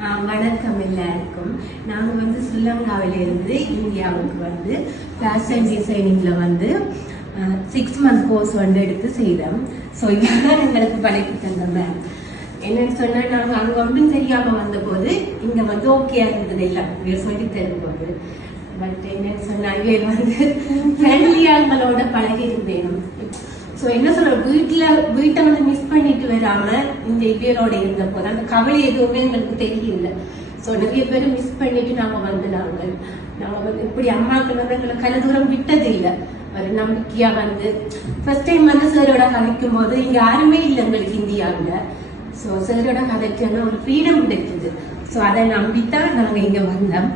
வணக்கம் எல்லாருக்கும். நாங்கள் ஸ்ரீலங்காவிலிருந்து இந்தியாவுக்கு ஃபேஷன் டிசைனிங்கில் 6 month கோர்ஸ் எடுத்து செய்தோம். ஸோ இதுதான் எங்களுக்கு படைப்பு தந்த மேம். என்னன்னு சொன்னால் நாங்கள் அங்கே ஒன்றும் தெரியாமல் வந்தபோது இங்கே ஓகே இருந்தது எல்லாம் சொல்லி தரும்போது. பட் என்னன்னு சொன்னால் இங்கே ஃப்ரெண்ட்லியாங்களோட பழகி இருந்தேன். ஸோ என்ன சொல்ற வீட்டை மிஸ் பண்ணிட்டு வராம இந்த இவியலோட இருந்த போது அந்த கவலை எதுவுமே எங்களுக்கு தெரியல. ஸோ நிறைய பேர் மிஸ் பண்ணிட்டு நாங்கள் இப்படி அம்மாக்கள் எங்களை கல தூரம் விட்டதில்லை. ஒரு நம்பிக்கையா ஃபர்ஸ்ட் டைம் சாரோட கதைக்கும் போது இங்க யாருமே இல்லை எங்களுக்கு இந்தியாவில். ஸோ சாரோட கதைக்கு ஒரு ஃப்ரீடம் கிடைக்குது. ஸோ அதை நம்பித்தான் நாங்கள் இங்க வந்தோம்.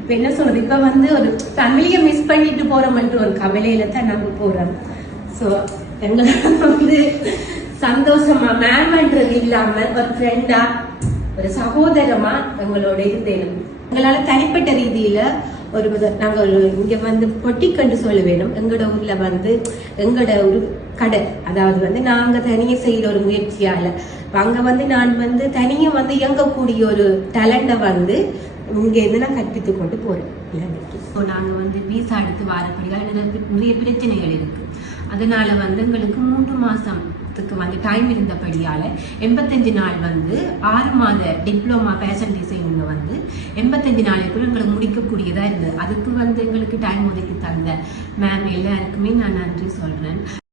இப்ப என்ன சொல்றது, இப்ப ஒரு ஃபேமிலியை மிஸ் பண்ணிட்டு போறோம்ன்ற ஒரு கவலையில தான் நாங்க போறோம். ஸோ எங்களுக்கு சந்தோஷமா மேம்ன்றது இல்லாம ஒரு ஃப்ரெண்டா ஒரு சகோதரமா எங்களோட இருந்தேன். எங்களால தனிப்பட்ட ரீதியில நாங்கள் இங்க பொட்டிக்கண்டு சொல்ல வேணும். எங்களோட ஊர்ல எங்களோட ஒரு கடை, அதாவது நாங்க தனியே செய்யற ஒரு முயற்சியால அங்க நான் தனியா இயங்கக்கூடிய ஒரு டேலண்ட இங்க இருந்து நான் கற்பித்து கொண்டு போறேன் இலங்கைக்கு. ஸோ நாங்க வீசா எடுத்து வாரப்படியால் நிறைய பிரச்சனைகள் இருக்கு. அதனால எங்களுக்கு 3 மாசத்துக்கு டைம் இருந்தபடியால 85 நாள் 6 மாத டிப்ளமா ஃபேஷன் டிசைனிங் 85 நாளைக்குள்ள எங்களுக்கு முடிக்கக்கூடியதா இருந்தது. அதுக்கு எங்களுக்கு டைம் ஒதுக்கி தந்த மேம் எல்லாருக்குமே நான் நன்றி சொல்றேன்.